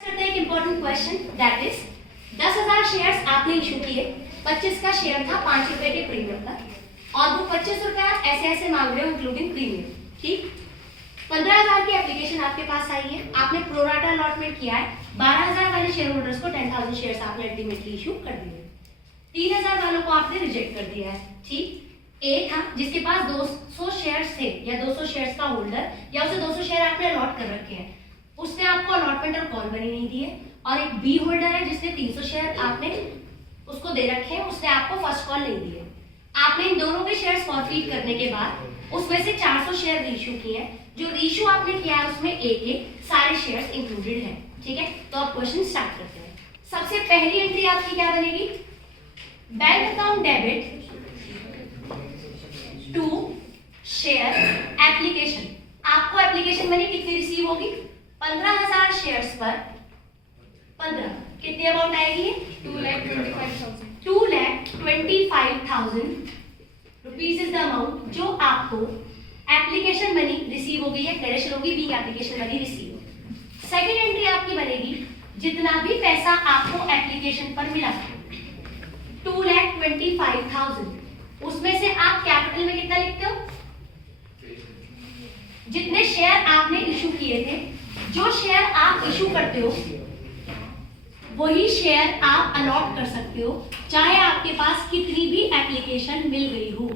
करते हैं एक important question that is 10,000 shares आपने इशू किए, 25 का शेयर था 5 रुपए के प्रीमियम पर और वो 25 रुपए आप ऐसे ऐसे मांग रहे हो इंक्लूडिंग प्रीमियम। ठीक, 15,000 की एप्लीकेशन आपके पास आई है, आपने प्रोराटा अलॉटमेंट किया है, 12,000 वाले शेयर होल्डर्स को 10,000 शेयर्स आपने अल्टीमेटली इशू कर दिए, 3,000 वालों को आपने रिजेक्ट कर दिया है। ठीक, ए था जिसके पास 200 शेयर्स थे या 200 शेयर्स का होल्डर या उसे 200 शेयर आपने अलॉट कर रखे हैं, उसने आपको अलॉटमेंट और कॉल मनी नहीं दिए। और एक बी होल्डर है जिसने 300 शेयर आपने उसको दे रखे हैं, उसने आपको फर्स्ट कॉल नहीं दिए। आपने इन दोनों के शेयर्स फॉरफीट करने के बाद उसमें से 400 शेयर रीइश्यू किए हैं। जो रीइश्यू आपने किया है उसमें ए के सारे शेयर्स इंक्लूडेड हैं। ठीक है, तो आप क्वेश्चन स्टार्ट करते हैं। सबसे पहली एंट्री आपकी क्या बनेगी? Bank account debit to share application. आपको एप्लीकेशन मनी कितनी रिसीव होगी? 15,000 शेयर्स पर 15 कितनी अमाउंट आएगी? 2,25,000 रुपीज इज द अमाउंट जो आपको एप्लीकेशन मनी रिसीव होगी या क्रेडिट होगी, बी एप्लीकेशन मनी रिसीव होगी। सेकेंड एंट्री आपकी बनेगी जितना भी पैसा आपको एप्लीकेशन पर मिला 2,25,000, उसमें से आप कैपिटल में कितना लिखते हो? जितने शेयर आपने इशू किए थे, जो शेयर आप इशू करते हो वही शेयर आप अलॉट कर सकते हो, चाहे आपके पास कितनी भी एप्लीकेशन मिल गई हो।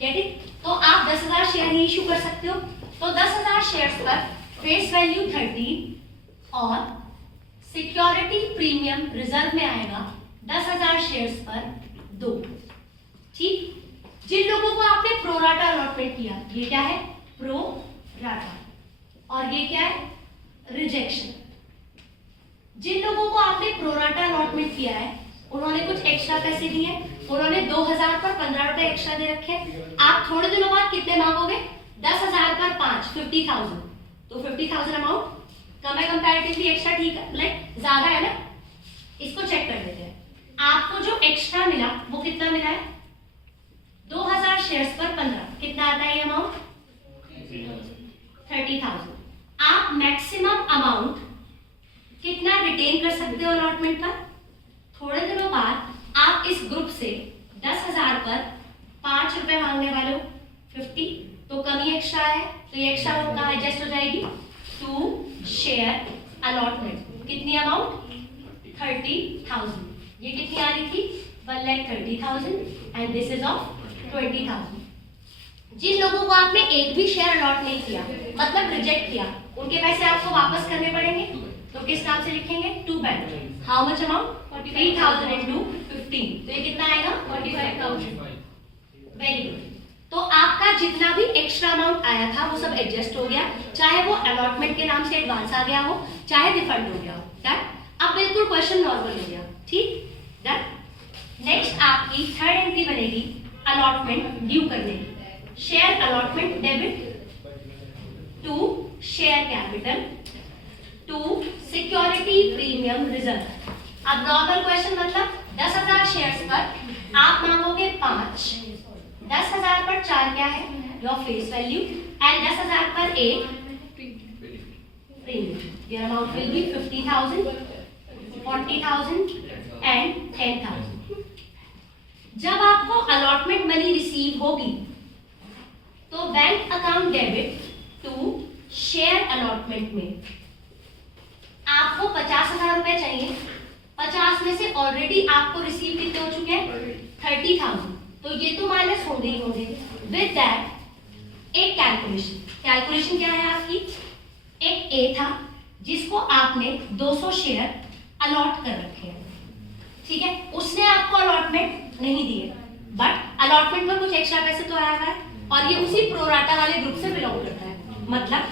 Get it? तो आप 10,000 शेयर ही इशू कर सकते हो। तो 10,000 शेयर्स पर फेस वैल्यू 30 और सिक्योरिटी प्रीमियम रिजर्व में आएगा 10,000 शेयर्स पर 2। ठीक, जिन लोगों को आपने प्रोराटा अलॉटमेंट किया, ये क्या है? प्रोराटा, और ये क्या है? रिजेक्शन। जिन लोगों को आपने प्रोराटा अलॉटमेंट किया है उन्होंने कुछ एक्स्ट्रा पैसे दिए, उन्होंने 2,000 पर 15 रुपए एक्स्ट्रा दे रखे। आप थोड़े दिनों बाद कितने मांगोगे? 10,000 पर 5, 50,000। तो 50,000 अमाउंट कम है कंपैरेटिवली, एक्स्ट्रा ठीक है, लाइक ज्यादा है ना। इसको चेक कर लेते हैं। आपको जो एक्स्ट्रा मिला वो कितना मिला है? 2,000 शेयर्स पर 15 कितना आता है ये अमाउंट? 30,000। आप मैक्सिमम अमाउंट कितना रिटेन कर सकते हो अलॉटमेंट पर? थोड़े दिनों बाद आप इस ग्रुप से 10,000 पर 5 रुपए मांगने वाले हो, 50, तो कमी एक्स्ट्रा है, तो ये एक्स्ट्रा होगा एडजस्ट हो जाएगी टू शेयर अलॉटमेंट। कितनी अमाउंट? 30,000। ये कितनी आ रही थी? 1,30,000 एंड दिस इज ऑफ 20,000। जिन लोगों को आपने एक भी शेयर अलॉट नहीं किया, मतलब रिजेक्ट किया, उनके पैसे आपको वापस करने पड़ेंगे। तो किस नाम से लिखेंगे? To bank. How much amount? 3,000 into 15, तो ये कितना आएगा? 45,000। Very good. तो आपका जितना भी एक्स्ट्रा अमाउंट आया था वो सब एडजस्ट हो गया, चाहे वो अलॉटमेंट के नाम से एडवांस आ गया हो, चाहे रिफंड हो गया हो। डन? अब बिल्कुल क्वेश्चन नॉर्मल हो गया। ठीक, डन। नेक्स्ट आपकी थर्ड एंट्री बनेगी अलॉटमेंट ड्यू करने की। Share allotment debit to share capital to security premium reserve. अब नॉर्मल क्वेश्चन मतलब 10,000 शेयर्स पर आप मांगोगे 5, 10,000 पर 4 क्या है? योर फेस वैल्यू, एंड 10,000 पर 1 premium. Your amount will be 50,000, 40,000 and 10,000। जब आपको अलॉटमेंट मनी रिसीव होगी तो bank account debit to share allotment में आपको 50,000 रुपए चाहिए। 50 में से ऑलरेडी आपको रिसीव कितने हो चुके हैं? 30,000, तो ये तो माइनस होंगे ही होंगे। विद दैट एक कैलकुलेशन क्या है आपकी? एक ए था जिसको आपने 200 शेयर अलॉट कर रखे हैं, ठीक है, उसने आपको अलॉटमेंट नहीं दिए, बट अलॉटमेंट में कुछ एक्स्ट्रा पैसे तो आया है और ये उसी प्रोराटा वाले ग्रुप से बिलोंग करता है। मतलब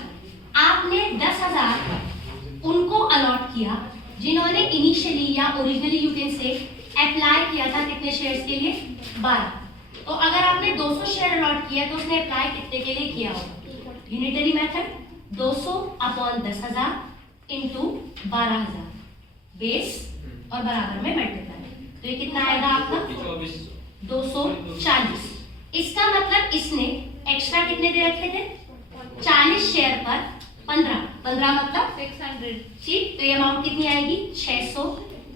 आपने 10,000 उनको अलॉट किया जिन्होंने इनिशियली या originally you can say apply किया था कितने शेयर्स के लिए? 12। तो अगर आपने 200 शेयर अलॉट किया तो उसने अप्लाई कितने के लिए किया होगा? Unitary method 200 upon 10,000 into 12,000 base और बराबर में मल्टीप्लाई, तो ये कितना आएगा आपका? 240। इसका मतलब इसने एक्स्ट्रा कितने दे रखे थे? 40 शेयर पर 15 मतलब 600। ठीक, तो ये अमाउंट कितनी आएगी 600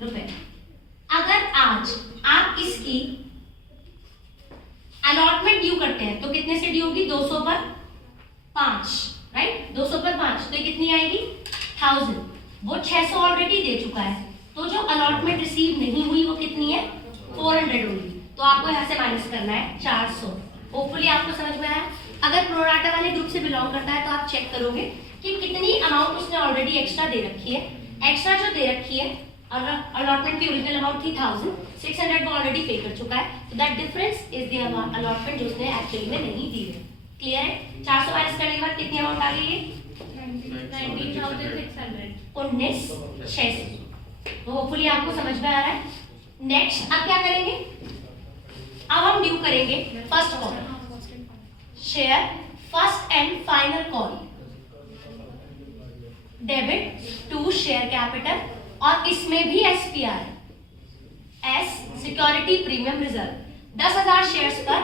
रुपए। अगर आज आप इसकी अलॉटमेंट ड्यू करते हैं तो कितने से ड्यू होगी 200 पर 5, राइट, 200 पर 5, तो ये कितनी आएगी 1000। वो 600 ऑलरेडी दे चुका है, तो जो अलॉटमेंट रिसीव नहीं हुई वो कितनी है 400 होगी, तो आपको यहाँ से माइनस करना है 400। होपफुली आपको समझ में आया। अगर प्रोराटा वाले ग्रुप से बिलोंग करता है तो आप चेक करोगे कि कितनी अमाउंट उसने ऑलरेडी एक्स्ट्रा दे रखी है। एक्स्ट्रा जो दे रखी है, अलॉटमेंट की ओरिजिनल अमाउंट थी 1000, 600 वो ऑलरेडी पे कर चुका है, तो that difference is the allotment जो उसने एक्चुअली में नहीं दी है। क्लियर है? 400 माइनस करने के बाद कितनी अमाउंट आ गई है 19,600। 19,600। तो होपफुली आपको समझ में आ रहा है। नेक्स्ट अब क्या करेंगे, अब हम ड्यू करेंगे first call, share first and final call, debit to share capital, और इसमें भी एसपीआर है, S security premium reserve 10,000 shares पर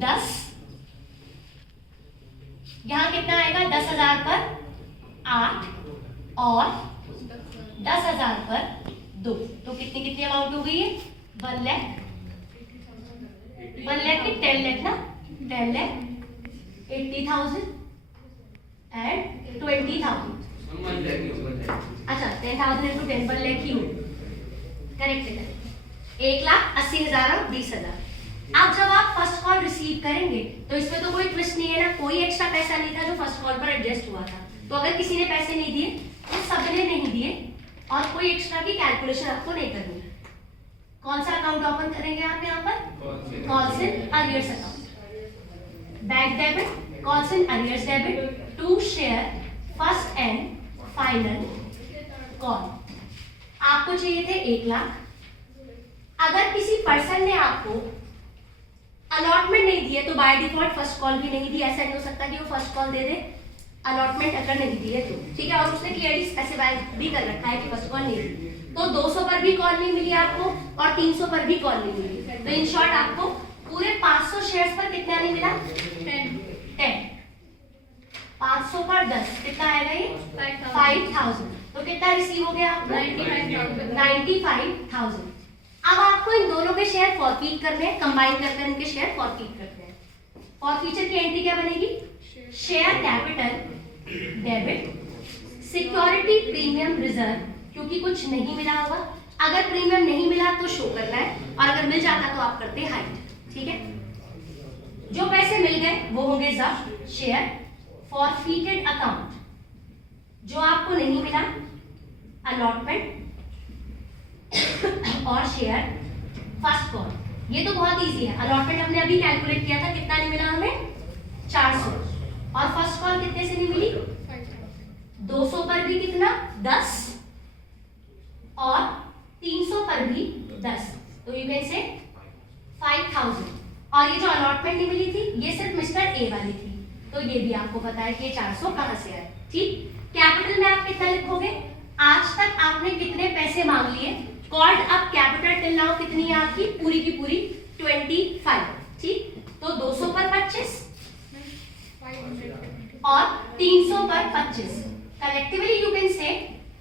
10, यहां कितना आएगा 10,000 पर 8 और 10,000 पर 2, तो कितनी कितनी अमाउंट हो गई है 1 लाख, 1 लाख की 10 लाख ना, 10 लाख 80,000 एंड 20,000। अच्छा 10,000 into 10 1 लाख ही हो, करेक्ट है, 1,80,000 और 20,000। अब जब आप फर्स्ट कॉल रिसीव करेंगे तो इसमें तो कोई ट्विस्ट नहीं है ना, कोई एक्स्ट्रा पैसा नहीं था जो फर्स्ट कॉल पर एडजस्ट हुआ था, तो अगर किसी ने पैसे नहीं दिए तो सबने नहीं दिए और कोई एक्स्ट्रा की कैलकुलेशन आपको नहीं करनी। कौन सा अकाउंट ओपन करेंगे आप यहाँ पर, calls in arrears account, bank debit calls in arrears debit to share first and final call. आपको चाहिए थे 1 लाख, अगर किसी पर्सन ने आपको अलॉटमेंट नहीं दी है तो बाय डिफॉल्ट फर्स्ट कॉल भी नहीं दी, ऐसा नहीं हो सकता कि वो फर्स्ट कॉल दे दे अलॉटमेंट अगर नहीं दी है तो, ठीक है, और उसने क्लियरली स्पेसिफाई भी कर रखा है कि फर्स्ट कॉल नहीं दी, तो 200 पर भी कॉल नहीं मिली आपको और 300 पर भी कॉल नहीं मिली, तो इन शॉर्ट आपको पूरे 500 शेयर्स पर कितना नहीं मिला 10, 500 पर 10 कितना आएगा ये 5,000, तो कितना रिसीव हो गया आपको 95,000। अब आपको इन दोनों के शेयर फॉरफीट करने हैं, कंबाइन करके इनके शेयर फॉरफीट करते हैं। फॉरफीचर की एंट्री क्या बनेगी, share capital debit security premium reserve, क्योंकि कुछ नहीं मिला होगा, अगर प्रीमियम नहीं मिला तो शो करना है और अगर मिल जाता तो आप करते हाइट, ठीक है। जो पैसे मिल गए वो होंगे जब्त, शेयर फॉरफीटेड अकाउंट, जो आपको नहीं मिला अलॉटमेंट और शेयर फर्स्ट कॉल। ये तो बहुत इजी है, अलॉटमेंट हमने अभी कैलकुलेट किया था, कितना नहीं मिला हमें 400, और फर्स्ट कॉल कितने से नहीं मिली 200 पर भी कितना 10 और 300 पर भी 10, तो यू कैन से 5,000। और ये जो अलॉटमेंट नहीं मिली थी ये सिर्फ मिस्टर ए वाली थी, तो ये भी आपको पता है कि ये 400 कहां से आए, ठीक। कैपिटल में आप कितना लिखोगे, आज तक आपने कितने पैसे मांग लिए, called up capital till now कितनी है आपकी पूरी की पूरी 25, ठीक, तो 200 पर 25 और 300 पर 25, कलेक्टिवली यू कैन से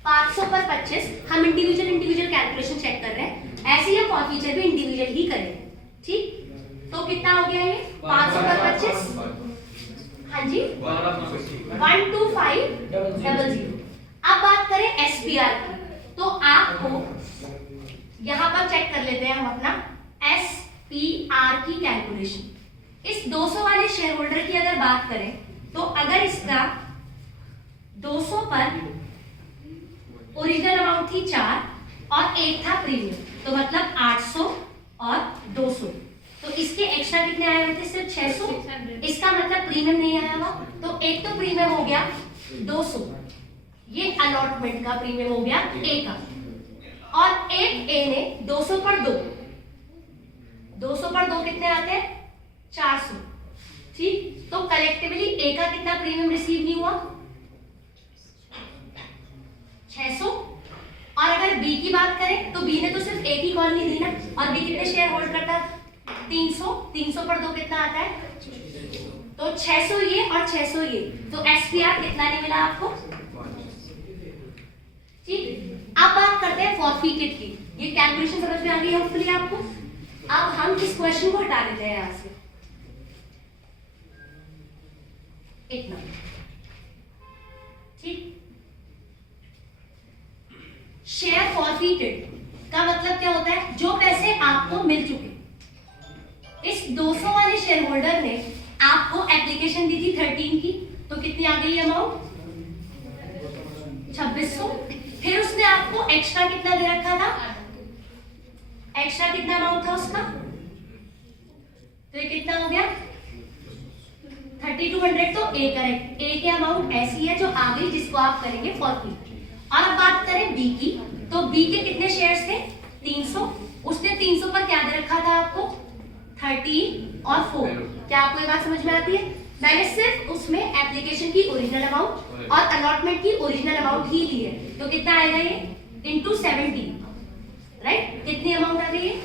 500 पर 25। हम इंडिविजुअल कैलकुलेशन चेक कर रहे हैं, ऐसे ही हम फॉरफीचर भी इंडिविजुअल ही करेंगे, ठीक। तो कितना हो गया ये 500 पर 25, हाँ जी 12500। अब बात करें एसपीआर की, तो आपको यहां पर चेक कर लेते हैं हम अपना एसपीआर की कैलकुलेशन। इस 200 वाले शेयर होल्डर की अगर बात करें तो अगर इसका 200 पर ओरिजिनल अमाउंट थी 4 और 1 था प्रीमियम, तो मतलब 800 और 200, तो इसके एक्स्ट्रा कितने आए हुए थे सिर्फ 600, इसका मतलब प्रीमियम नहीं आया हुआ, तो एक तो प्रीमियम हो गया 200, ये अलॉटमेंट का प्रीमियम हो गया ए का, और एक ए ने 200 पर 2, 200 पर 2 कितने आते हैं 400, ठीक। तो कलेक्टिवली ए का कितना प्रीमियम रिसीव नहीं हुआ 600, और अगर बी की बात करें तो बी ने तो सिर्फ एक ही कॉल नहीं दी ना, और बी कितने शेयर होल्ड करता 300, 300 पर 2 कितना आता है तो 600 ये और 600 ये, तो एसपीआर कितना नहीं मिला आपको? ठीक। अब बात करते हैं फॉरफिटेड की। ये कैलकुलेशन समझ में आ गई होपफुली आपको। अब हम इस क्वेश्चन को हटा देते हैं यहां से, इतना। ठीक। शेयर फॉरफिटेड का मतलब क्या होता है? जो पैसे आपको मिल चुके। इस 200 वाले शेयर होल्डर ने आपको एप्लीकेशन दी थी 13 की, तो कितनी आ गई अमाउंट? 2600। फिर उसने आपको एक्स्ट्रा कितना दे रखा था? एक्स्ट्रा कितना अमाउंट था उसका? तो ये कितना हो गया? 3200। तो ए करेक्ट, ए के अमाउंट ऐसी है जो आ गई, जिसको आप करेंगे फॉरफिट। और अब बात करें बी की, तो बी के कितने शेयर्स थे? 300। उसने 300 पर क्या दे रखा था आपको? 13 और 4। क्या आपको ये बात समझ में आती है? मैंने सिर्फ उसमें एप्लीकेशन की ओरिजिनल अमाउंट और अलॉटमेंट की ओरिजिनल अमाउंट ही ली है, तो कितना आएगा ये? Into 70, right? कितनी अमाउंट आ गई है?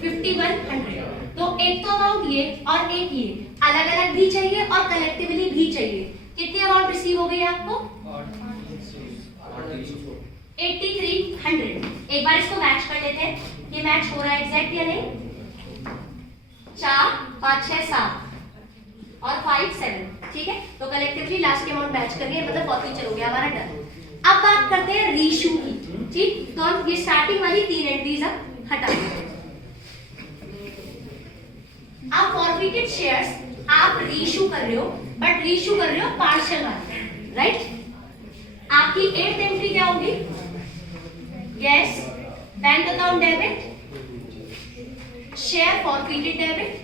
5100। तो एक तो अमाउंट ये और एक ये, अलग अलग भी चाहिए और कलेक्टिवली भी चाहिए। कितनी अमाउंट रिसीव हो गई आपको? 8300। एक बार इसको मैच कर लेते हैं, ये मैच हो रहा है एग्जैक्ट या नहीं? 4 5 6 7 और 5 7, ठीक है। तो कलेक्टिवली लास्ट के अमाउंट मैच करनी है, मतलब फॉरफिचर हो गया हमारा डन। अब बात करते हैं रीइश्यू की, ठीक। तो हम ये स्टार्टिंग वाली 3 एंट्रीज अब हटा देते हैं। अब फॉरफिटेड शेयर्स आप रीइश्यू कर रहे हो, बट रीइश्यू कर रहे हो पार्शियल वाले, राइट? आपकी 8th एंट्री क्या होगी? Yes, bank account debit, share forfeited debit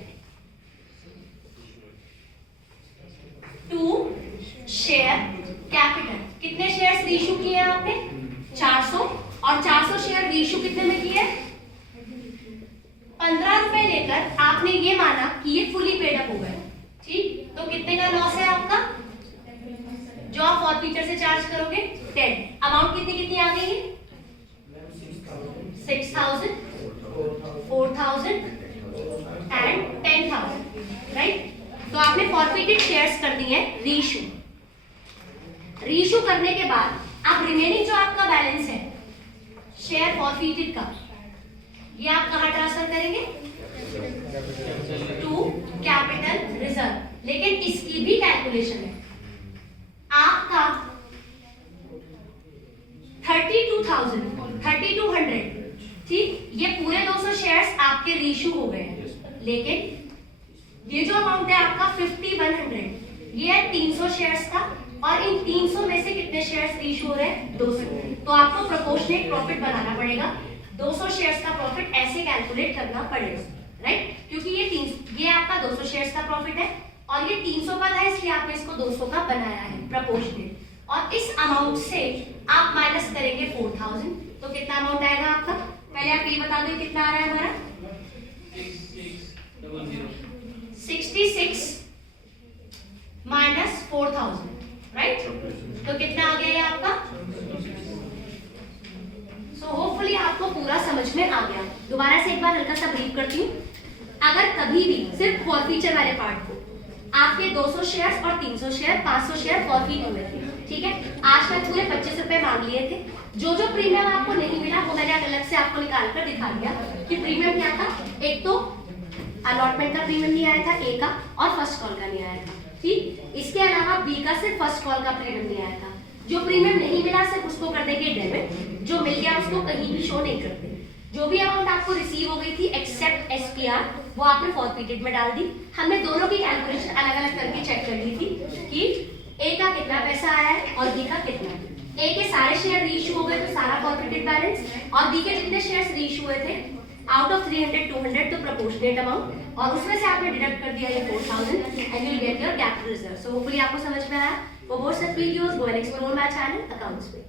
to share capital. कितने शेयर्स रीइश्यू किए हैं आपने? 400। और 400 शेयर रीइश्यू कितने में किए? 15 रुपए लेकर आपने ये माना कि ये फुली पेड अप हो गए, ठीक। तो कितने का लॉस है आपका जो आप फॉरफिचर से चार्ज करोगे? 10। अमाउंट कितनी कितनी आ गई है? 6000, 4000 एंड 10000, राइट? तो आपने फॉरफिटेड शेयर्स कर दी है रीइश्यू। रीइश्यू करने के बाद अब रिमेनिंग जो आपका बैलेंस है शेयर फॉरफिटेड का, ये आप कहां ट्रांसफर करेंगे? To capital reserve. लेकिन इसकी भी कैलकुलेशन है। आपका 3200, ठीक। ये पूरे 200 शेयर्स आपके रीइश्यू हो गए हैं, लेकिन ये जो अमाउंट है आपका 5100, ये है 300 शेयर्स का, और इन 300 में से कितने शेयर्स रीइश्यू हो रहे हैं? 200। तो आपको प्रोपोर्शनेट प्रॉफिट बनाना पड़ेगा। 200 शेयर्स का प्रॉफिट ऐसे कैलकुलेट करना पड़ेगा, राइट? क्योंकि ये आपका 200 शेयर्स का प्रॉफिट है और ये 300 का था, इसलिए आपने इसको 200 का बनाया है प्रोपोर्शनेट। और इस अमाउंट से आप माइनस करेंगे 4000, तो कितना अमाउंट आएगा आपका? पहले आप ये बता दो कितना आ रहा है हमारा? 66 माइनस 4000, राइट? तो कितना आ गया ये आपका? सो होपफुली आपको पूरा समझ में आ गया। दोबारा से एक बार हल्का सा ब्रीफ करती हूँ। अगर कभी भी सिर्फ फॉरफिचर वाले पार्ट को आपके 200 शेयर्स और 300 शेयर 500 शेयर फॉरफिट हुए थे, ठीक है। आज तक पूरे 25 रुपए मांग लिए थे। जो जो प्रीमियम आपको नहीं मिला वो मैंने अलग से आपको निकाल कर दिखा दिया कि प्रीमियम क्या था। एक तो अलॉटमेंट का प्रीमियम नहीं आया था ए का, और फर्स्ट कॉल का नहीं आया था, ठीक। इसके अलावा बी का सिर्फ फर्स्ट कॉल का प्रीमियम नहीं आया था। जो प्रीमियम नहीं मिला सिर्फ उसको कर देंगे डेबिट, जो मिल गया उसको कहीं भी शो नहीं करते। जो भी अमाउंट आपको रिसीव हो गई थी एक्सेप्ट एसपीआर, वो आपने फॉरफिटेड में डाल दी। हमने दोनों की कैलकुलेशन अलग अलग करके चेक कर ली थी कि ए का कितना पैसा आया है और बी का कितना। ए के सारे शेयर रीइश्यू हो गए तो सारा फॉरफिटेड बैलेंस, और बी के जितने शेयर्स रीइश्यू हुए थे आउट ऑफ 300 200 तो प्रोपोर्शनेट अमाउंट, और उसमें से आपने डिडक्ट कर दिया ये 4000 and you will get your capital reserve. So hopefully आपको समझ में आया। For more such videos, go and explore my channel Accounts Way.